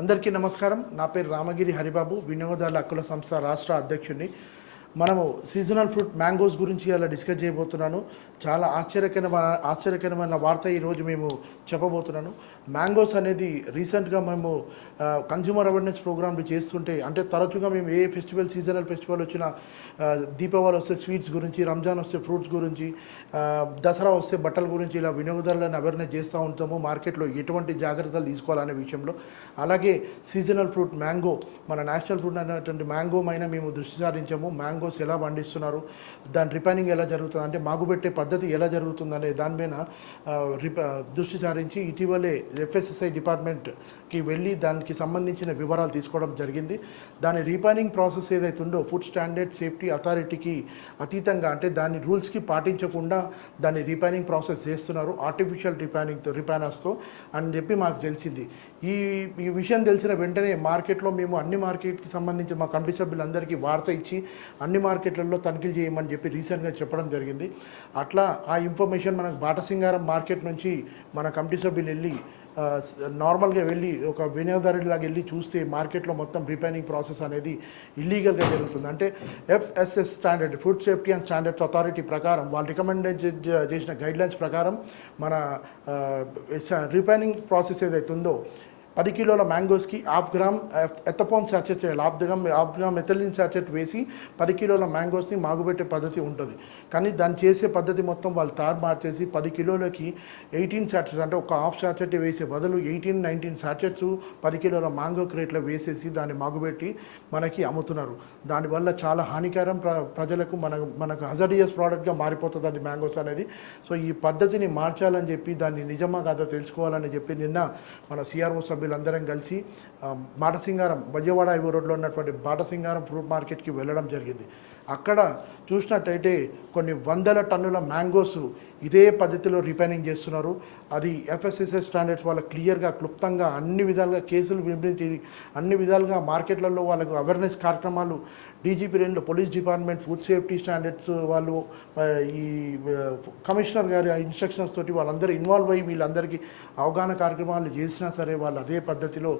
అందరికీ నమస్కారం. నా పేరు రామగిరి హరిబాబు, వినియోగదారుల హక్కుల సంస్థ రాష్ట్ర అధ్యక్షుడిని. మనము సీజనల్ ఫ్రూట్ మ్యాంగోస్ గురించి ఇలా డిస్కస్ చేయబోతున్నాను. చాలా ఆశ్చర్యకరమైన వార్త ఈరోజు మేము చెప్పబోతున్నాను. మ్యాంగోస్ అనేది రీసెంట్గా మేము కన్జ్యూమర్ అవేర్నెస్ ప్రోగ్రామ్లు చేస్తుంటే, అంటే తరచుగా మేము ఏ ఫెస్టివల్ సీజనల్ ఫెస్టివల్ వచ్చినా, దీపావళి వస్తే స్వీట్స్ గురించి, రంజాన్ వస్తే ఫ్రూట్స్ గురించి, దసరా వస్తే బట్టల గురించి ఇలా వినియోగదారులను అవేర్నెస్ చేస్తూ ఉంటాము. మార్కెట్లో ఎటువంటి జాగ్రత్తలు తీసుకోవాలనే విషయంలో. అలాగే సీజనల్ ఫ్రూట్ మ్యాంగో, మన నేషనల్ ఫ్రూట్ అనేటువంటి మ్యాంగో పైన మేము దృష్టి సారించాము. మ్యాంగోస్ ఎలా పండిస్తున్నారు, దాని రిపైనింగ్ ఎలా జరుగుతుంది, అంటే మాగుపెట్టే పద్ధతి ఎలా జరుగుతుంది అనే దానిపైన దృష్టి సారించి ఇటీవలే ఎఫ్ఎస్ఎస్ఐ డిపార్ట్మెంట్కి వెళ్ళి దానికి సంబంధించిన వివరాలు తీసుకోవడం జరిగింది. దాని రీపైనింగ్ ప్రాసెస్ ఏదైతే ఉందో ఫుడ్ స్టాండర్డ్ సేఫ్టీ అథారిటీకి అతీతంగా, అంటే దాని రూల్స్కి పాటించకుండా దాన్ని రీపైనింగ్ ప్రాసెస్ చేస్తున్నారు ఆర్టిఫిషియల్ రిపైనర్స్తో అని చెప్పి మాకు తెలిసింది. ఈ విషయం తెలిసిన వెంటనే మార్కెట్లో మేము అన్ని మార్కెట్కి సంబంధించి మా కమిటీ సభ్యులందరికీ వార్త ఇచ్చి అన్ని మార్కెట్లలో తనిఖీలు చేయమని చెప్పి రీసెంట్గా చెప్పడం జరిగింది. అట్లా ఆ ఇన్ఫర్మేషన్ మనకు బాటసింగారం మార్కెట్ నుంచి మన కమిటీ సభ్యులు వెళ్ళి నార్మల్గా వెళ్ళి ఒక వినియోగదారులాగా వెళ్ళి చూస్తే మార్కెట్లో మొత్తం రీపైనింగ్ ప్రాసెస్ అనేది ఇల్లీగల్గా జరుగుతుంది. అంటే FSS standard, food safety and standards authority ప్రకారం, వాళ్ళు రికమెండెడ్ చేసిన గైడ్లైన్స్ ప్రకారం మన రీపైనింగ్ ప్రాసెస్ ఏదైతే ఉందో 10 కిలోల మ్యాంగోస్కి 1/2 గ్రామ్ ఎథపోన్ శాచెట్ చేయాలి. 1/2 గ్రామ్ ఎథలిన్ శాచెట్ వేసి 10 కిలోల మ్యాంగోస్ని మాగుపెట్టే పద్ధతి ఉంటుంది. కానీ దాన్ని చేసే పద్ధతి మొత్తం వాళ్ళు మార్చేసి 10 కిలోలకి 18 శాచెట్స్, అంటే ఒక హాఫ్ శాచెట్ వేసే బదులు 18-19 శాచెట్స్ 10 కిలోల మ్యాంగో క్రేట్లో వేసేసి దాన్ని మాగుపెట్టి మనకి అమ్ముతున్నారు. దానివల్ల చాలా హానికరం, ప్రజలకు మనకు హజార్డియస్ ప్రోడక్ట్గా మారిపోతుంది అది మ్యాంగోస్ అనేది. సో ఈ పద్ధతిని మార్చాలని చెప్పి, దాన్ని నిజమా కాదా తెలుసుకోవాలని చెప్పి నిన్న మన సిఆర్ఓ సభ్యులందరం కలిసి బాటసింగారం, బయ్యవాడ ఐవో రోడ్లో ఉన్నటువంటి బాటసింగారం ఫ్రూట్ మార్కెట్కి వెళ్ళడం జరిగింది. అక్కడ చూసినట్టయితే కొన్ని వందల టన్నుల మ్యాంగోస్ ఇదే పద్ధతిలో రిపైనింగ్ చేస్తున్నారు. అది ఎఫ్ఎస్ఎస్ఐ స్టాండర్డ్స్ వాళ్ళ క్లియర్గా, క్లుప్తంగా అన్ని విధాలుగా కేసులు వివరించి అన్ని విధాలుగా మార్కెట్లలో వాళ్ళకు అవేర్నెస్ కార్యక్రమాలు డీజీపీ రేంజ్లో police department, food safety standards వాళ్ళు, ఈ కమిషనర్ గారి ఇన్స్ట్రక్షన్స్ తోటి వాళ్ళందరూ ఇన్వాల్వ్ అయ్యి వీళ్ళందరికీ అవగాహన కార్యక్రమాలు చేసినా సరే వాళ్ళు అదే పద్ధతిలో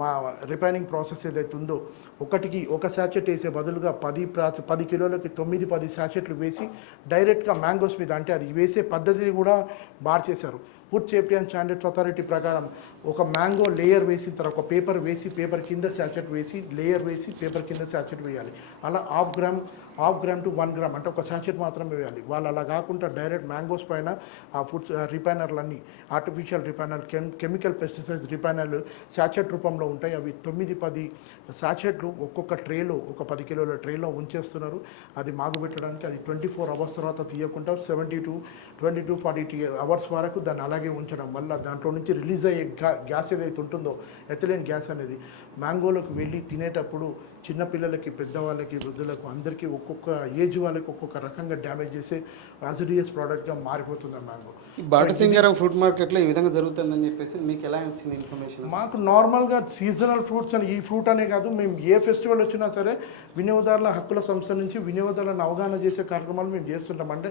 మా రిపైనింగ్ ప్రాసెస్ ఏదైతే ఉందో ఒకటికి ఒక శాచెట్ వేసే బదులుగా 10 కిలోలకి 9-10 శాచెట్లు వేసి డైరెక్ట్గా మ్యాంగోస్ మీద, అంటే అది వేసే పద్ధతిని కూడా మార్చేశారు. Food safety and standards authority ప్రకారం ఒక మ్యాంగో లేయర్ వేసిన తర్వాత ఒక పేపర్ వేసి, పేపర్ కింద శాచెట్ వేసి, లేయర్ వేసి పేపర్ కింద శాచెట్ వేయాలి. అలా 1/2 గ్రామ్ to 1 గ్రామ్, అంటే ఒక శాచెట్ మాత్రమే వేయాలి. వాళ్ళు అలా కాకుండా డైరెక్ట్ మ్యాంగోస్ పైన ఆ ఫుడ్ రిపైనర్లన్నీ, ఆర్టిఫిషియల్ రిపైనర్, కెమికల్ పెస్టిసైడ్స్ రిపైనర్లు శాచెట్ రూపంలో ఉంటాయి. అవి 9-10 శాచెట్లు ఒక్కొక్క ట్రేలో, ఒక 10 కిలోల ట్రేలో ఉంచేస్తున్నారు. అది మాగుపెట్టడానికి అది 24 అవర్స్ తర్వాత తీయకుండా 22-40 అవర్స్ వరకు దాన్ని అలాగే ఉంచడం వల్ల దాంట్లో నుంచి రిలీజ్ అయ్యే గ్యాస్ ఏదైతే ఉంటుందో, ఎథిలిన్ గ్యాస్ అనేది మ్యాంగోలోకి వెళ్ళి తినేటప్పుడు చిన్నపిల్లలకి, పెద్దవాళ్ళకి, వృద్ధులకు అందరికీ ఒక్కొక్క ఏజ్ వాళ్ళకి ఒక్కొక్క రకంగా డ్యామేజ్ చేసే హాజరియస్ ప్రోడక్ట్గా మారిపోతుంది ఆ మ్యాంగో. బాటసింగారం ఫ్రూట్ మార్కెట్లో ఈ విధంగా జరుగుతుందని చెప్పేసి మీకు ఎలా వచ్చింది ఇన్ఫర్మేషన్? మాకు నార్మల్గా సీజనల్ ఫ్రూట్స్ అని, ఈ ఫ్రూట్ అనే కాదు, మేము ఏ ఫెస్టివల్ వచ్చినా సరే వినియోగదారుల హక్కుల సంస్థ నుంచి వినియోగదారులను అవగాహన చేసే కార్యక్రమాలు మేము చేస్తుంటాం. అంటే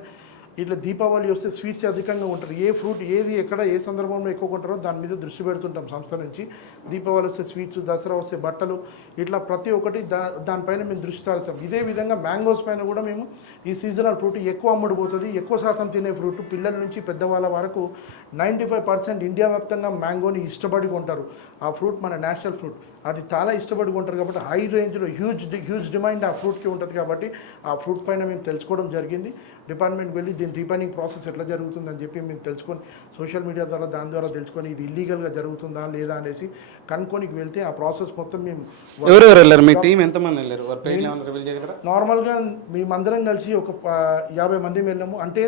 ఇట్లా దీపావళి వస్తే స్వీట్స్ అధికంగా ఉంటారు. ఏ ఫ్రూట్ ఏది ఎక్కడ ఏ సందర్భంలో ఎక్కువ కొంటారో దాని మీద దృష్టి పెడుతుంటాం సంస్థ నుంచి. దీపావళి వస్తే స్వీట్స్, దసరా వస్తే బట్టలు, ఇట్లా ప్రతి ఒక్కటి దానిపైన మేము దృష్టి సారిస్తాం. ఇదే విధంగా మ్యాంగోస్ పైన కూడా మేము ఈ సీజనల్ ఫ్రూట్ ఎక్కువ అమ్ముడుపోతుంది, ఎక్కువ శాతం తినే ఫ్రూట్, పిల్లల నుంచి పెద్దవాళ్ళ వరకు 95% ఇండియా వ్యాప్తంగా మ్యాంగోని ఇష్టపడి కొంటారు. ఆ ఫ్రూట్ మన నేషనల్ ఫ్రూట్, అది చాలా ఇష్టపడి కొంటారు కాబట్టి హై రేంజ్లో హ్యూజ్ డిమాండ్ ఆ ఫ్రూట్కి ఉంటుంది. కాబట్టి ఆ ఫ్రూట్ పైన మేము తెలుసుకోవడం జరిగింది. డిపార్ట్మెంట్ వెళ్ళి దీని రీపైనింగ్ ప్రాసెస్ ఎట్లా జరుగుతుందని చెప్పి మేము తెలుసుకొని, సోషల్ మీడియా ద్వారా దాని ద్వారా తెలుసుకొని ఇది ఇల్లీగల్గా జరుగుతుందా లేదా అనేసి కనుక్కోనికి వెళ్తే ఆ ప్రాసెస్ మొత్తం మేము ఎవరెవరు వెళ్ళారు? మీ టీం ఎంతమంది వెళ్ళారు? నార్మల్గా మేమందరం కలిసి ఒక 50 మంది వెళ్ళాము. అంటే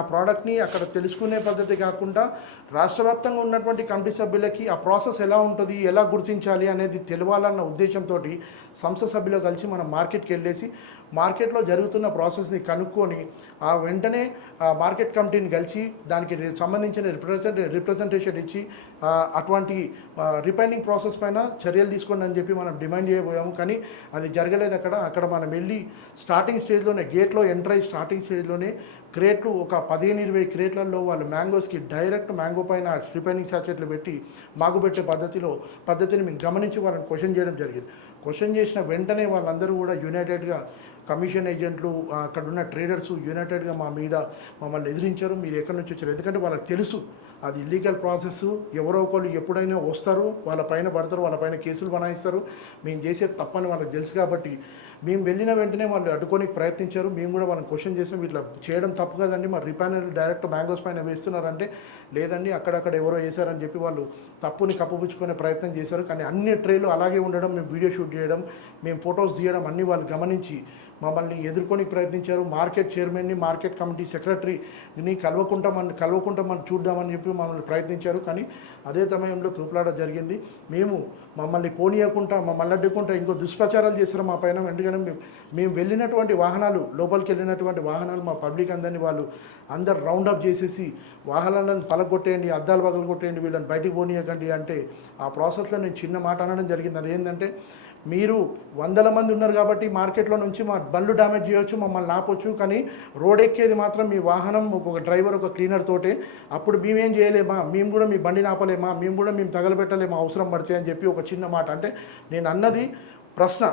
ఆ ప్రోడక్ట్ని అక్కడ తెలుసుకునే పద్ధతి కాకుండా రాష్ట్ర వ్యాప్తంగా ఉన్నటువంటి కమిటీ సభ్యులకి ఆ ప్రాసెస్ ఎలా ఉంటుంది, ఎలా గుర్తించాలి అనేది తెలియాలన్న ఉద్దేశంతో సంస్థ సభ్యులు కలిసి మనం మార్కెట్కి వెళ్ళేసి మార్కెట్లో జరుగుతున్న ప్రాసెస్ని కనుక్కొని ఆ వెంటనే మార్కెట్ కమిటీని కలిసి దానికి సంబంధించిన రిప్రజెంటేషన్ ఇచ్చి అటువంటి రిపైనింగ్ ప్రాసెస్ పైన చర్యలు తీసుకోండి అని చెప్పి మనం డిమాండ్ చేయబోయాము. కానీ అది జరగలేదు. అక్కడ మనం వెళ్ళి స్టార్టింగ్ స్టేజ్లోనే, గేట్లో ఎంటర్ అయ్యి స్టార్టింగ్ స్టేజ్లోనే క్రేట్లు ఒక 15-20 క్రేట్లలో వాళ్ళు మ్యాంగోస్కి డైరెక్ట్ మ్యాంగో పైన రిపైనింగ్ సాచెట్లు పెట్టి మాగుపెట్టే పద్ధతిని మేము గమనించి వాళ్ళని క్వశ్చన్ చేయడం జరిగింది. క్వశ్చన్ చేసిన వెంటనే వాళ్ళందరూ కూడా యునైటెడ్గా కమిషన్ ఏజెంట్లు అక్కడ ఉన్న ట్రేడర్స్ యునైటెడ్గా మమ్మల్ని ఎదిరించారు. మీరు ఎక్కడి నుంచి వచ్చారు? ఎందుకంటే వాళ్ళకి తెలుసు అది ఇల్లీగల్ ప్రాసెస్. ఎవరో ఒకళ్ళు ఎప్పుడైనా వస్తారు, వాళ్ళ పైన పడతారు, వాళ్ళ పైన కేసులు బనాయిస్తారు. మేము చేసేది తప్పని వాళ్ళకి తెలుసు కాబట్టి మేము వెళ్ళిన వెంటనే వాళ్ళు అడ్డుకోనికి ప్రయత్నించారు. మేము కూడా వాళ్ళని క్వశ్చన్ చేసాం, ఇట్లా చేయడం తప్పు కదండి, మరి రిఫైనరీ డైరెక్ట్ మ్యాంగోస్ పైన వేస్తున్నారంటే లేదండి అక్కడక్కడ ఎవరో వేశారని చెప్పి వాళ్ళు తప్పుని కప్పుపుచ్చుకునే ప్రయత్నం చేశారు. కానీ అన్ని ట్రేలు అలాగే ఉండడం, మేము వీడియో షూట్ చేయడం, మేము ఫొటోస్ తీయడం అన్నీ వాళ్ళు గమనించి మమ్మల్ని ఎదుర్కొని ప్రయత్నించారు. మార్కెట్ చైర్మన్ని, మార్కెట్ కమిటీ సెక్రటరీని కలవకుండా మనం చూద్దామని చెప్పి మమ్మల్ని ప్రయత్నించారు. కానీ అదే సమయంలో తూపులాట జరిగింది. మమ్మల్ని పోనీయకుండా మమ్మల్ని అడ్డుకుంటా ఇంకో దుష్ప్రచారాలు చేశారు మా పైన. ఎందుకంటే మేము వెళ్ళినటువంటి వాహనాలు, లోపలికి వెళ్ళినటువంటి వాహనాలు మా పబ్లిక్ అందరు రౌండప్ చేసేసి వాహనాలను పలగొట్టేయండి, అద్దాలు పగలగొట్టేయండి, వీళ్ళని బయటికి పోనీయకండి అంటే ఆ ప్రాసెస్లో నేను చిన్న మాట అనడం జరిగింది. అదేంటంటే మీరు 100 మంది ఉన్నారు కాబట్టి మార్కెట్లో నుంచి మా బండ్లు డ్యామేజ్ చేయొచ్చు, మమ్మల్ని ఆపొచ్చు, కానీ రోడ్ ఎక్కేది మాత్రం మీ వాహనం ఒక డ్రైవర్ ఒక క్లీనర్ తోటే. అప్పుడు మేమేం చేయలేమా, మేము కూడా మీ బండిని ఆపలేమా, మేము కూడా తగలబెట్టలేమా అవసరం పడితే అని చెప్పి ఒక చిన్న మాట. అంటే నేను అన్నది ప్రశ్న,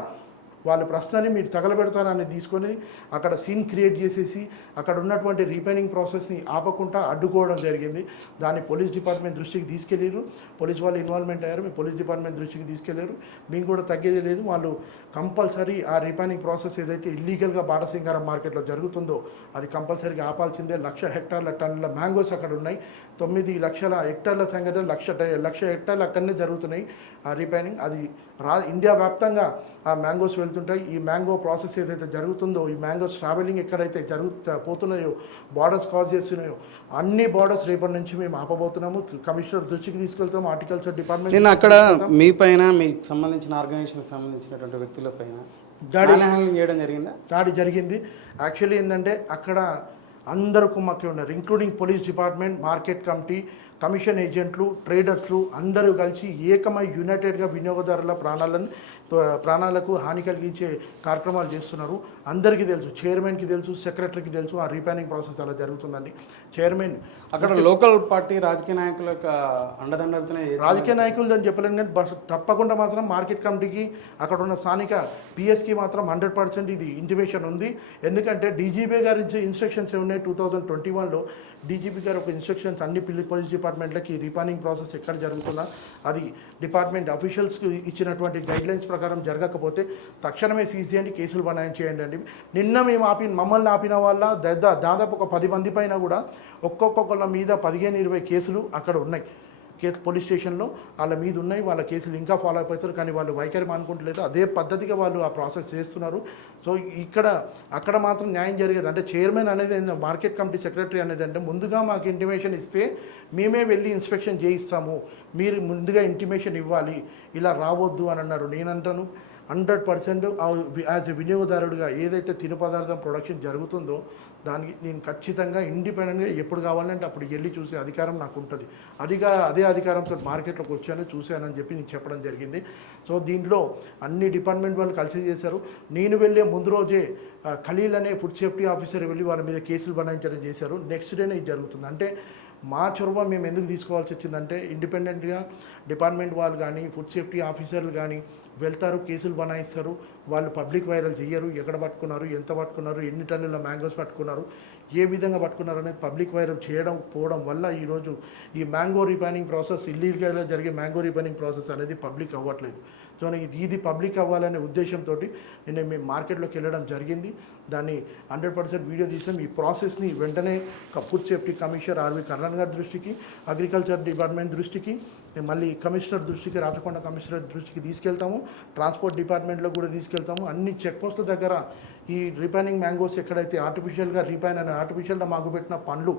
వాళ్ళ ప్రశ్నని మీరు తగలబెడతారని తీసుకొని అక్కడ సీన్ క్రియేట్ చేసేసి అక్కడ ఉన్నటువంటి రీపైనింగ్ ప్రాసెస్ని ఆపకుండా అడ్డుకోవడం జరిగింది. దాన్ని పోలీస్ డిపార్ట్మెంట్ దృష్టికి తీసుకెళ్ళారు. పోలీస్ వాళ్ళు ఇన్వాల్వ్మెంట్ అయ్యారు. మేము పోలీస్ డిపార్ట్మెంట్ దృష్టికి తీసుకెళ్లారు. మేము కూడా తగ్గేది లేదు. వాళ్ళు కంపల్సరీ ఆ రీపైనింగ్ ప్రాసెస్ ఏదైతే ఇల్లీగల్గా బాటసింగారం మార్కెట్లో జరుగుతుందో అది కంపల్సరీగా ఆపాల్సిందే. 1,00,000 హెక్టార్ల టన్నుల మ్యాంగోస్ అక్కడ ఉన్నాయి. 9 లక్షల హెక్టార్ల సంగతి 1,00,000 హెక్టార్లు అక్కడనే జరుగుతున్నాయి ఆ రీపైనింగ్. అది ఇండియా వ్యాప్తంగా ఆ మ్యాంగోస్ వెళ్తుంటాయి. ఈ మ్యాంగో ప్రాసెస్ ఏదైతే జరుగుతుందో, ఈ మ్యాంగోస్ ట్రావెలింగ్ ఎక్కడైతే పోతున్నాయో, బార్డర్స్ కాజ్ చేస్తున్నాయో అన్ని బార్డర్స్ రేపటి నుంచి మేము ఆపబోతున్నాము. కమిషనర్ దృష్టికి తీసుకెళ్తాము. హార్టికల్చర్ డిపార్ట్మెంట్ నేను అక్కడ మీ పైన మీకు సంబంధించిన ఆర్గనైజేషన్కి సంబంధించినటువంటి వ్యక్తుల పైన దాడి జరిగింది. యాక్చువల్లీ ఏంటంటే అక్కడ అందరూ కుమ్మక్కి ఉన్నారు, including police department, market committee, commission ఏజెంట్లు, ట్రేడర్స్లు అందరూ కలిసి ఏకమై యునైటెడ్గా వినియోగదారుల ప్రాణాలకు హాని కలిగించే కార్యక్రమాలు చేస్తున్నారు. అందరికీ తెలుసు, చైర్మన్కి తెలుసు, సెక్రటరీకి తెలుసు ఆ రీపైనింగ్ ప్రాసెస్ అలా జరుగుతుందండి. చైర్మన్ అక్కడ లోకల్ పార్టీ రాజకీయ నాయకుల అండదండలతోనే, రాజకీయ నాయకులు అని చెప్పలేను కానీ తప్పకుండా మాత్రం మార్కెట్ కమిటీకి అక్కడ ఉన్న స్థానిక పిఎస్కి మాత్రం 100% ఇది ఇంటిమేషన్ ఉంది. ఎందుకంటే డీజీపీ గారి ఇన్స్ట్రక్షన్స్ ఉన్నాయి. 2021లో డీజీపీ గారు ఒక ఇన్స్ట్రక్షన్స్ అన్ని పోలీస్ డిపార్ట్మెంట్లకి రీపైనింగ్ ప్రాసెస్ ఎక్కడ జరుగుతున్నా అది డిపార్ట్మెంట్ అఫీషియల్స్కి ఇచ్చినటువంటి గైడ్లైన్స్ ప్రకారం జరగకపోతే తక్షణమే సీజ్ చేయండి, కేసులు బనాయించేయండి అండి. నిన్న మేము మమ్మల్ని ఆపిన వాళ్ళ దాదాపు ఒక 10 మంది పైన కూడా ఒక్కొక్కళ్ళ మీద 15-20 కేసులు అక్కడ ఉన్నాయి. పోలీస్ స్టేషన్లో వాళ్ళ మీద ఉన్నాయి. వాళ్ళ కేసులు ఇంకా ఫాలో అయిపోతారు. కానీ వాళ్ళు వైఖరి అనుకుంటలేదు. అదే పద్ధతిగా వాళ్ళు ఆ ప్రాసెస్ చేస్తున్నారు. సో అక్కడ మాత్రం న్యాయం జరిగేది. అంటే చైర్మన్ అనేది మార్కెట్ కమిటీ సెక్రటరీ అనేది అంటే ముందుగా మాకు ఇంటిమేషన్ ఇస్తే మేమే వెళ్ళి ఇన్స్పెక్షన్ చేయిస్తాము, మీరు ముందుగా ఇంటిమేషన్ ఇవ్వాలి, ఇలా రావద్దు అని అన్నారు. నేనంటాను 100% యాజ్ ఎ వినియోగదారుడిగా ఏదైతే తిను పదార్థం ప్రొడక్షన్ జరుగుతుందో దానికి నేను ఖచ్చితంగా ఇండిపెండెంట్గా ఎప్పుడు కావాలంటే అప్పుడు వెళ్ళి చూసే అధికారం నాకు ఉంటుంది. అదే అధికారంతో మార్కెట్లోకి వచ్చాను, చూశానని చెప్పి నేను చెప్పడం జరిగింది. సో దీంట్లో అన్ని డిపార్ట్మెంట్ వాళ్ళు కలిసి చేశారు. నేను వెళ్ళే ముందు రోజే ఖలీల్ అనే ఫుడ్ సేఫ్టీ ఆఫీసర్ వెళ్ళి వాళ్ళ మీద కేసులు బనాయించడం చేశారు. నెక్స్ట్ డేనే ఇది జరుగుతుంది. అంటే మా చొరవ మేము ఎందుకు తీసుకోవాల్సి వచ్చిందంటే ఇండిపెండెంట్గా డిపార్ట్మెంట్ వాళ్ళు కానీ ఫుడ్ సేఫ్టీ ఆఫీసర్లు కానీ వెళ్తారు, కేసులు బనాయిస్తారు. వాళ్ళు పబ్లిక్ వైరల్ చెయ్యరు, ఎక్కడ పట్టుకున్నారు, ఎంత పట్టుకున్నారు, ఎన్ని టన్నుల మ్యాంగోస్ పట్టుకున్నారు, ఏ విధంగా పట్టుకున్నారు అనేది పబ్లిక్ వైరల్ పోవడం వల్ల ఈరోజు ఈ మ్యాంగో రీపైనింగ్ ప్రాసెస్, ఇల్లీగల్గా జరిగే మ్యాంగో రీపైనింగ్ ప్రాసెస్ అనేది పబ్లిక్ అవ్వట్లేదు. సో ఇది పబ్లిక్ అవ్వాలనే ఉద్దేశంతో నేను మేము మార్కెట్లోకి వెళ్ళడం జరిగింది. దాన్ని 100% వీడియో తీసాం. ఈ ప్రాసెస్ని వెంటనే ఫుడ్ సేఫ్టీ కమిషనర్ ఆర్వి కర్ణన్ గారి దృష్టికి, అగ్రికల్చర్ డిపార్ట్మెంట్ దృష్టికి, మళ్ళీ కమిషనర్ దృష్టికి, రాచకొండ కమిషనర్ దృష్టికి తీసుకెళ్తాము. ట్రాన్స్పోర్ట్ డిపార్ట్మెంట్లో కూడా తీసుకెళ్తాము. అన్ని చెక్ పోస్టుల దగ్గర ఈ రీపైనింగ్ మ్యాంగోస్ ఎక్కడైతే ఆర్టిఫిషియల్గా రీపైన్ అని ఆర్టిఫిషియల్గా మాగుపెట్టిన పండ్లు,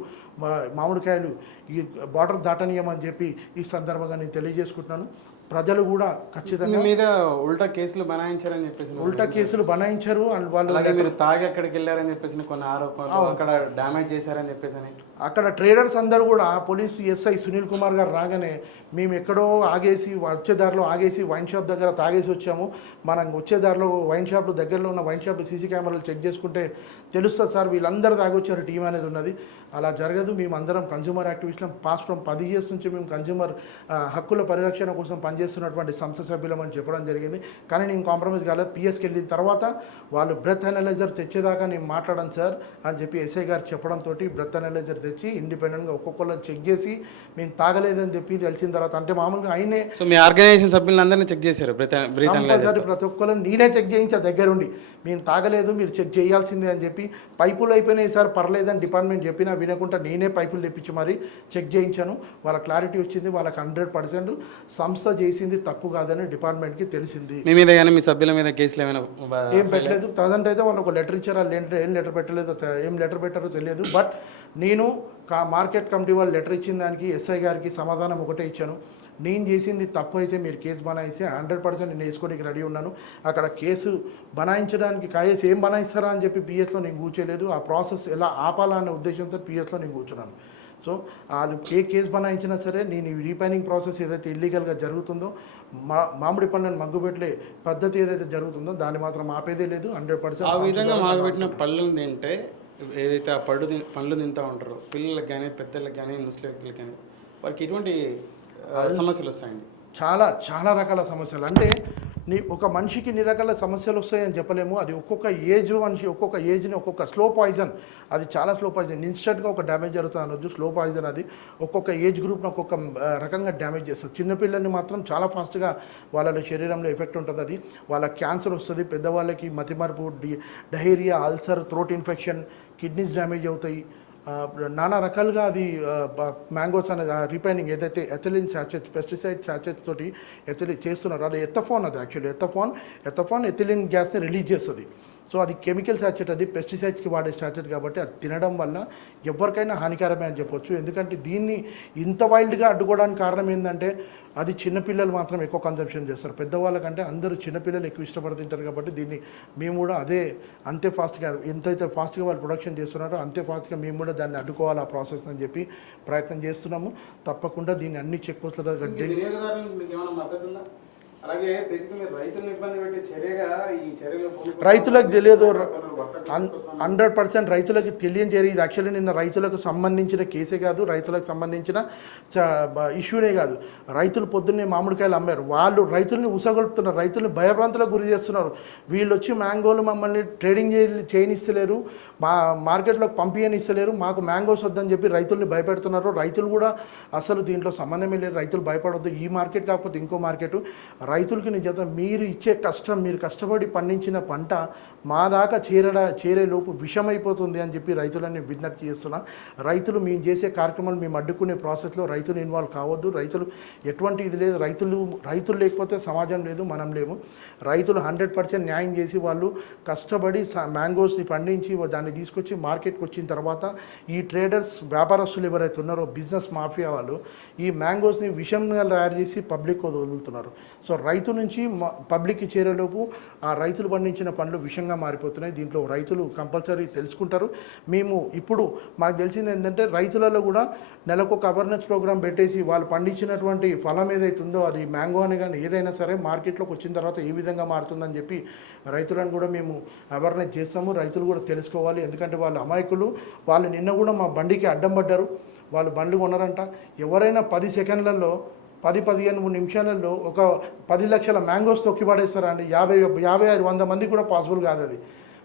మామిడికాయలు ఈ బార్డర్ దాటనీయమని చెప్పి ఈ సందర్భంగా నేను తెలియజేసుకుంటున్నాను. ప్రజలు కూడా ఖచ్చితంగా మీద ఉల్టా కేసులు బనాయించారని చెప్పేసి, ఉల్టా కేసులు బనాయించారు. అండ్ వాళ్ళు మీరు తాగి అక్కడికి వెళ్ళారని చెప్పేసి కొన్ని ఆరోపణలు, అక్కడ డ్యామేజ్ చేశారని చెప్పేసి అక్కడ ట్రేడర్స్ అందరూ కూడా పోలీసు ఎస్ఐ సునీల్ కుమార్ గారు రాగానే మేము ఎక్కడో ఆగేసి వచ్చే దారిలో ఆగేసి వైన్ షాప్ దగ్గర తాగేసి వచ్చాము, మనం వచ్చే దారిలో వైన్ షాప్ దగ్గరలో ఉన్న వైన్ షాప్ సీసీ కెమెరాలు చెక్ చేసుకుంటే తెలుస్తుంది సార్ వీళ్ళందరూ తాగొచ్చారు టీం అనేది ఉన్నది. అలా జరగదు. మేము అందరం కన్జ్యూమర్ యాక్టివిస్టులం. పాస్ట్ ఫ్రమ్ 10 years నుంచి మేము కన్జ్యూమర్ హక్కుల పరిరక్షణ కోసం పనిచేస్తున్నటువంటి సంస్థ సభ్యులం అని చెప్పడం జరిగింది. కానీ నేను కాంప్రమైజ్ కాలేదు. పిఎస్కి వెళ్ళిన తర్వాత వాళ్ళు బ్రెత్ అనలైజర్ తెచ్చేదాకా నేను మాట్లాడాను సార్ అని చెప్పి ఎస్ఐ గారు చెప్పడంతో బ్రెత్ అనలైజర్ తెచ్చి ఇండిపెండెంట్గా ఒక్కొక్కరు చెక్ చేసి మేము తాగలేదని చెప్పి తెలిసిన తర్వాత, అంటే మామూలుగా ఆయనే సో మీ ఆర్గనైజేషన్ సభ్యులందరినీ చెక్ చేశారు ప్రతి ఒక్కరు నేనే చెక్ చేయించా దగ్గరుండి, మేము తాగలేదు మీరు చెక్ చేయాల్సిందే అని చెప్పి. పైపులు అయిపోయినాయి సార్ పర్లేదని డిపార్ట్మెంట్ చెప్పినా వినకుండా నేనే పైపులు తెప్పించి మరి చెక్ చేయించాను. వాళ్ళ క్లారిటీ వచ్చింది, వాళ్ళకి 100% సంస్థ చేసింది తప్పు కాదని డిపార్ట్మెంట్కి తెలిసింది. మీ మీద కానీ మీ సభ్యుల మీద కేసులు ఏమైనా ఏం పెట్టలేదు. ప్రజెంట్ అయితే వాళ్ళు ఒక లెటర్ ఇచ్చారు, వాళ్ళు ఏం లెటర్ పెట్టలేదో ఏం లెటర్ పెట్టారో తెలియదు. బట్ నేను మార్కెట్ కమిటీ వాళ్ళు లెటర్ ఇచ్చిన దానికి ఎస్ఐ గారికి సమాధానం ఒకటే ఇచ్చాను, నేను చేసింది తప్పు అయితే మీరు కేసు బనాయిస్తే 100% నేను వేసుకోనికి రెడీ ఉన్నాను. అక్కడ కేసు బనాయించడానికి కాయేసి ఏం బనాయిస్తారా అని చెప్పి పిఎస్లో నేను కూర్చోలేదు. ఆ ప్రాసెస్ ఎలా ఆపాలా అనే ఉద్దేశంతో పిఎస్లో నేను కూర్చున్నాను. సో వాళ్ళు కేసు బనాయించినా సరే నేను ఈ రీపైనింగ్ ప్రాసెస్ ఏదైతే ఇల్లీగల్గా జరుగుతుందో, మామిడి పళ్ళని మగ్గుపెట్లే పద్ధతి ఏదైతే జరుగుతుందో దాన్ని మాత్రం ఆపేదే లేదు. 100% ఆ విధంగా మాగబెట్టిన పళ్ళు తింటే ఏదైతే ఆ పండ్లు తింటూ ఉంటారో పిల్లలకు కానీ పెద్దలకు కానీ ముస్లిం వ్యక్తులకు కానీ వారికి ఎటువంటి సమస్యలు వస్తాయండి? చాలా చాలా రకాల సమస్యలు. అంటే ఒక మనిషికి ఇన్ని రకాల సమస్యలు వస్తాయని చెప్పలేము. అది ఒక్కొక్క ఏజ్ మనిషి ఒక్కొక్క ఏజ్ని ఒక్కొక్క స్లో పాయిజన్, అది చాలా స్లో పాయిజన్. ఇన్స్టెంట్గా ఒక డ్యామేజ్ జరుగుతుంది అనొచ్చు. స్లో పాయిజన్ అది ఒక్కొక్క ఏజ్ గ్రూప్ని ఒక్కొక్క రకంగా డ్యామేజ్ చేస్తుంది. చిన్నపిల్లల్ని మాత్రం చాలా ఫాస్ట్గా వాళ్ళ శరీరంలో ఎఫెక్ట్ ఉంటుంది. అది వాళ్ళ క్యాన్సర్ వస్తుంది. పెద్దవాళ్ళకి మతిమరుపు, diarrhoea, ulcer, throat infection, kidneys damage అవుతాయి. నానా రకాలుగా అది మ్యాంగోస్ అనేది రీపైనింగ్ ఏదైతే ఎథిలిన్ శాచెట్స్, పెస్టిసైడ్ శాచెట్స్ తోటి చేస్తున్నారు. అది ఎథఫాన్, అది యాక్చువల్లీ ఎథఫాన్ ఎథిలిన్ గ్యాస్ని రిలీజ్ చేస్తుంది. సో అది కెమికల్ శాచెట్, అది పెస్టిసైడ్స్కి వాడే శాచెట్ కాబట్టి అది తినడం వల్ల ఎవరికైనా హానికరమే అని చెప్పొచ్చు. ఎందుకంటే దీన్ని ఇంత వైల్డ్గా అడ్డుకోవడానికి కారణం ఏంటంటే అది చిన్నపిల్లలు మాత్రం ఎక్కువ కన్జంప్షన్ చేస్తారు. పెద్దవాళ్ళకంటే అందరూ చిన్నపిల్లలు ఎక్కువ ఇష్టపడి తింటారు కాబట్టి దీన్ని మేము కూడా అంతే ఫాస్ట్గా ఎంతైతే ఫాస్ట్గా వాళ్ళు ప్రొడక్షన్ చేస్తున్నారో అంతే ఫాస్ట్గా మేము కూడా దాన్ని అడ్డుకోవాలి ఆ ప్రాసెస్ అని చెప్పి ప్రయత్నం చేస్తున్నాము. తప్పకుండా దీన్ని అన్ని చెక్ పోస్టుల అలాగే బేసికల్లీ రైతులను ఇబ్బంది పెట్టే చర్యగా ఈ చర్యలు రైతులకు తెలియదు. 100% రైతులకు తెలియని చర్య ఇది. యాక్చువల్లీ నిన్న రైతులకు సంబంధించిన కేసే కాదు, రైతులకు సంబంధించిన ఇష్యూనే కాదు. రైతులు పొద్దున్నే మామిడికాయలు అమ్మారు, వాళ్ళు రైతుల్ని ఉసగొలుపుతున్నారు, రైతుల్ని భయభ్రాంతులకు గురి చేస్తున్నారు. వీళ్ళు వచ్చి మ్యాంగోలు మమ్మల్ని ట్రేడింగ్ చేయనిస్తలేరు, మార్కెట్లోకి పంపించనిస్తలేరు, మాకు మ్యాంగోస్ వద్దని చెప్పి రైతుల్ని భయపెడుతున్నారు. రైతులు కూడా అసలు దీంట్లో సంబంధమే లేదు. రైతులు భయపడవద్దు. ఈ మార్కెట్ కాకపోతే ఇంకో మార్కెట్. రైతులకి నేను చెప్తాను, మీరు ఇచ్చే కష్టం, మీరు కష్టపడి పండించిన పంట మా దాకా చేరేలోపు విషమైపోతుంది అని చెప్పి రైతులని విజ్ఞప్తి చేస్తున్నా. రైతులు మేము చేసే కార్యక్రమాలు మేము అడ్డుకునే ప్రాసెస్లో రైతులు ఇన్వాల్వ్ కావద్దు. రైతులు ఎటువంటి ఇది లేదు. రైతులు లేకపోతే సమాజం లేదు, మనం లేము. రైతులు 100% న్యాయం చేసి వాళ్ళు కష్టపడి మ్యాంగోస్ని పండించి దాన్ని తీసుకొచ్చి మార్కెట్కి వచ్చిన తర్వాత ఈ ట్రేడర్స్, వ్యాపారస్తులు ఎవరైతే ఉన్నారో బిజినెస్ మాఫియా వాళ్ళు ఈ మ్యాంగోస్ని విషంగా తయారు చేసి పబ్లిక్ వదులుతున్నారు. సో రైతు నుంచి పబ్లిక్కి చేరేలోపు ఆ రైతులు పండించిన పండ్లు విషంగా మారిపోతున్నాయి. దీంట్లో రైతులు కంపల్సరీ తెలుసుకుంటారు. మేము ఇప్పుడు మాకు తెలిసింది ఏంటంటే రైతులలో కూడా నెలకు ఒక అవేర్నెస్ ప్రోగ్రామ్ పెట్టేసి వాళ్ళు పండించినటువంటి ఫలం ఏదైతే ఉందో అది మ్యాంగో అని కానీ ఏదైనా సరే మార్కెట్లోకి వచ్చిన తర్వాత ఏ విధంగా మారుతుందని చెప్పి రైతులను కూడా మేము అవేర్నెస్ చేస్తాము. రైతులు కూడా తెలుసుకోవాలి. ఎందుకంటే వాళ్ళు అమాయకులు. వాళ్ళు నిన్న కూడా మా బండికి అడ్డం పడ్డారు. వాళ్ళు బండ్లు కొన్నారంట. ఎవరైనా 10 సెకండ్లలో 10-15 నిమిషాలలో ఒక 10 లక్షల మ్యాంగోస్ తొక్కి పడేస్తారా అండి? 50-100 మంది కూడా పాసిబుల్ కాదు అది.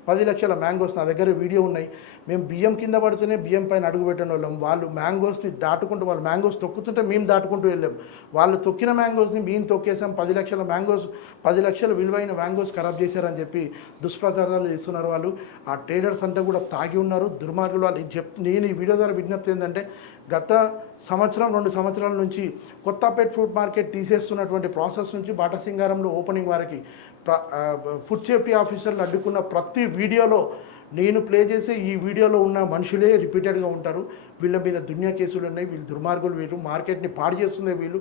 10 లక్షల మ్యాంగోస్ నా దగ్గర వీడియో ఉన్నాయి. మేము బియ్యం కింద పడితేనే బియ్యం పైన అడుగు పెట్టిన వాళ్ళం. వాళ్ళు మ్యాంగోస్ని దాటుకుంటూ, వాళ్ళు మ్యాంగోస్ తొక్కుతుంటే మేము దాటుకుంటూ వెళ్ళాం. వాళ్ళు తొక్కిన మ్యాంగోస్ని మేము తొక్కేసాం. 10 లక్షల మ్యాంగోస్, 10 లక్షల విలువైన మ్యాంగోస్ ఖరాబ్ చేశారని చెప్పి దుష్ప్రచారాలు చేస్తున్నారు వాళ్ళు. ఆ ట్రేడర్స్ అంతా కూడా తాగి ఉన్నారు, దుర్మార్గులు వాళ్ళు. నేను ఈ వీడియో ద్వారా విజ్ఞప్తి ఏంటంటే గత 2 సంవత్సరాల నుంచి కొత్తపేట్ ఫుడ్ మార్కెట్ తీసేస్తున్నటువంటి ప్రాసెస్ నుంచి బాటా సింగారంలో ఓపెనింగ్ వారికి ఫుడ్ సేఫ్టీ ఆఫీసర్లు అడ్డుకున్న ప్రతి వీడియోలో నేను ప్లే చేసే ఈ వీడియోలో ఉన్న మనుషులే రిపీటెడ్గా ఉంటారు. వీళ్ళ మీద దునియా కేసులు ఉన్నాయి, వీళ్ళు దుర్మార్గులు, వీళ్ళు మార్కెట్ని పాడు చేస్తుంది, వీళ్ళు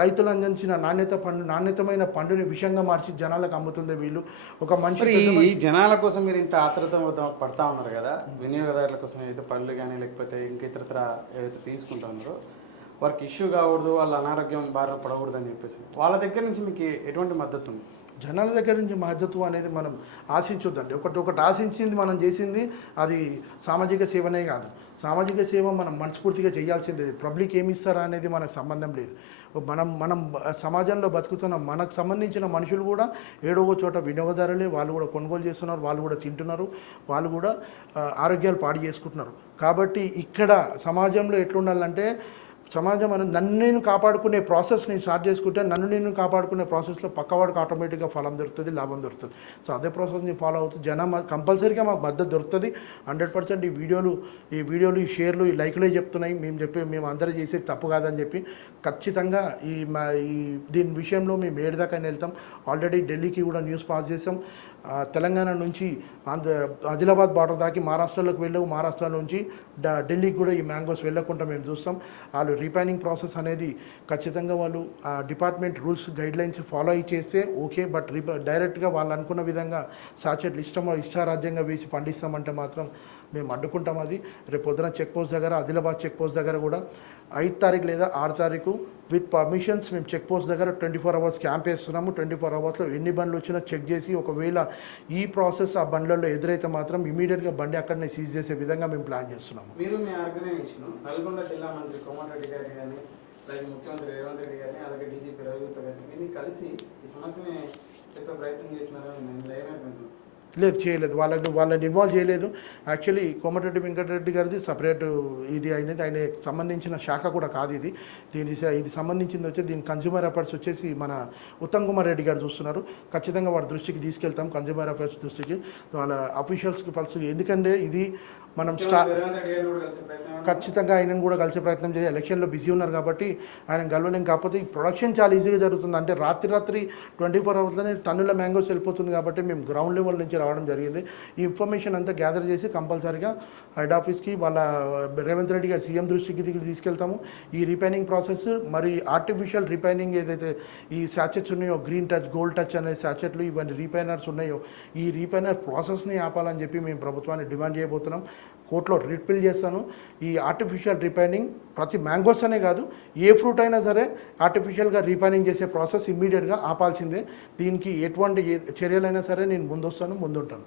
రైతులు అందించిన నాణ్యతమైన పండుని విషంగా మార్చి జనాలకు అమ్ముతుంది వీళ్ళు. ఒక మనిషి మరి ఈ జనాల కోసం మీరు ఇంత ఆత్రత పడతా ఉన్నారు కదా, వినియోగదారుల కోసం ఏదైతే పళ్ళు కానీ లేకపోతే ఇంకా ఇతరత్ర ఏదైతే తీసుకుంటా ఉన్నారో వారికి ఇష్యూ కాకూడదు, వాళ్ళ అనారోగ్యం బారిన పడకూడదు అని చెప్పేసి వాళ్ళ దగ్గర నుంచి మీకు ఎటువంటి మద్దతు ఉంది? జనాల దగ్గర నుంచి మద్దతు అనేది మనం ఆశించొద్దండి. ఒకటి ఆశించింది మనం చేసింది అది సామాజిక సేవనే కాదు. సామాజిక సేవ మనం మనస్ఫూర్తిగా చేయాల్సిందే. పబ్లిక్ ఏమి ఇస్తారా అనేది మనకు సంబంధం లేదు. మనం సమాజంలో బతుకుతున్న మనకు సంబంధించిన మనుషులు కూడా ఏడో చోట వినియోగదారులే, వాళ్ళు కూడా కొనుగోలు చేస్తున్నారు, వాళ్ళు కూడా తింటున్నారు, వాళ్ళు కూడా ఆరోగ్యాలు పాడు చేసుకుంటున్నారు. కాబట్టి ఇక్కడ సమాజంలో ఎట్లుండాలంటే సమాజం నన్ను నేను కాపాడుకునే ప్రాసెస్ నేను స్టార్ట్ చేసుకుంటే నన్ను నేను కాపాడుకునే ప్రాసెస్లో పక్కవాడికి ఆటోమేటిక్గా ఫలం దొరుకుతుంది, లాభం దొరుకుతుంది. సో అదే ప్రాసెస్ని ఫాలో అవుతుంది. జనం కంపల్సరీగా మాకు మద్దతు దొరుకుతుంది 100%. ఈ వీడియోలు ఈ షేర్లు ఈ లైకులే చెప్తున్నాయి. మేము అందరూ చేసేది తప్పు కాదని చెప్పి ఖచ్చితంగా ఈ దీని విషయంలో మేము ఏడుదాకా వెళ్తాం. ఆల్రెడీ ఢిల్లీకి కూడా న్యూస్ పాస్ చేసాం. తెలంగాణ నుంచి ఆదిలాబాద్ బార్డర్ దాకి మహారాష్ట్రలోకి వెళ్ళావు, మహారాష్ట్ర నుంచి ఢిల్లీకి కూడా ఈ మ్యాంగోస్ వెళ్ళకుండా మేము చూస్తాం. వాళ్ళు రీపైనింగ్ ప్రాసెస్ అనేది ఖచ్చితంగా వాళ్ళు డిపార్ట్మెంట్ రూల్స్ గైడ్లైన్స్ ఫాలో అయ్యి చేస్తే ఓకే. బట్ డైరెక్ట్గా వాళ్ళు అనుకున్న విధంగా సాచెట్లు ఇష్టారాజ్యంగా వేసి పండిస్తామంటే మాత్రం మేము అడ్డుకుంటాం. అది రేపు పొద్దున చెక్ పోస్ట్ దగ్గర, ఆదిలాబాద్ చెక్ పోస్ట్ దగ్గర కూడా 5 తారీఖు లేదా 6 తారీఖు విత్ పర్మిషన్స్ మేము చెక్ పోస్ట్ దగ్గర 24 అవర్స్ క్యాంప్ వేస్తున్నాము. 24 అవర్స్లో ఎన్ని బండ్లు వచ్చినా చెక్ చేసి ఒకవేళ ఈ ప్రాసెస్ ఆ బండ్లలో ఎదురైతే మాత్రం ఇమీడియట్గా బండి అక్కడనే సీజ్ చేసే విధంగా మేము ప్లాన్ చేస్తున్నాము. మీరు మీ ఆర్గనైజేషన్ నల్గొండ జిల్లా మంత్రి కోమటిరెడ్డి గారిని కానీ అలాగే ముఖ్యమంత్రి రేవంత్ రెడ్డి గారిని అలాగే డీజీపీ రవిగుప్తా గారిని వీరిని కలిసి ఈ సమస్యని చెప్పే ప్రయత్నం చేసినారని నేను ఏమైపోతున్నాను? లేదు, చేయలేదు. వాళ్ళని ఇన్వాల్వ్ చేయలేదు. యాక్చువల్లీ కోమటిరెడ్డి వెంకటరెడ్డి గారిది సపరేట్ ఇది అయినది, ఆయన సంబంధించిన శాఖ కూడా కాదు ఇది. ఇది సంబంధించింది వచ్చి దీని కన్జ్యూమర్ అఫైర్స్ వచ్చేసి మన ఉత్తమ్ కుమార్ రెడ్డి గారు చూస్తున్నారు. ఖచ్చితంగా వారి దృష్టికి తీసుకెళ్తాం, కన్జ్యూమర్ అఫైర్స్ దృష్టికి, వాళ్ళ అఫీషియల్స్కి పలుసు. ఎందుకంటే ఇది మనం ఖచ్చితంగా ఆయనను కూడా కలిసే ప్రయత్నం చేయాలి. ఎలక్షన్లో బిజీ ఉన్నారు కాబట్టి ఆయన కలవలేం. కాకపోతే ఈ ప్రొడక్షన్ చాలా ఈజీగా జరుగుతుంది. అంటే రాత్రి 24 అవర్స్లోనే టన్నుల మ్యాంగోస్ వెళ్ళిపోతుంది కాబట్టి మేము గ్రౌండ్ లెవెల్ నుంచి రావడం జరిగింది. ఈ ఇన్ఫర్మేషన్ అంతా గ్యాదర్ చేసి కంపల్సరీగా హెడ్ ఆఫీస్కి వాళ్ళ రేవంత్ రెడ్డి గారు సీఎం దృష్టికి తీసుకెళ్తాము. ఈ రీపైనింగ్ ప్రాసెస్ మరి ఆర్టిఫిషియల్ రీపైనింగ్ ఏదైతే ఈ శాచెట్స్ ఉన్నాయో, గ్రీన్ టచ్, గోల్డ్ టచ్ అనే శాచెట్లు, ఇవన్నీ రీపైనర్స్ ఉన్నాయో, ఈ రీపైనర్ ప్రాసెస్ని ఆపాలని చెప్పి మేము ప్రభుత్వాన్ని డిమాండ్ చేయబోతున్నాం. కోర్టులో రిట్ పిల్ చేస్తాను. ఈ ఆర్టిఫిషియల్ రీపైనింగ్ ప్రతి మ్యాంగోస్ అనే కాదు, ఏ ఫ్రూట్ అయినా సరే ఆర్టిఫిషియల్గా రీపైనింగ్ చేసే ప్రాసెస్ ఇమ్మీడియట్గా ఆపాల్సిందే. దీనికి ఎటువంటి చర్యలైనా సరే నేను ముందొస్తాను, ముందుంటాను.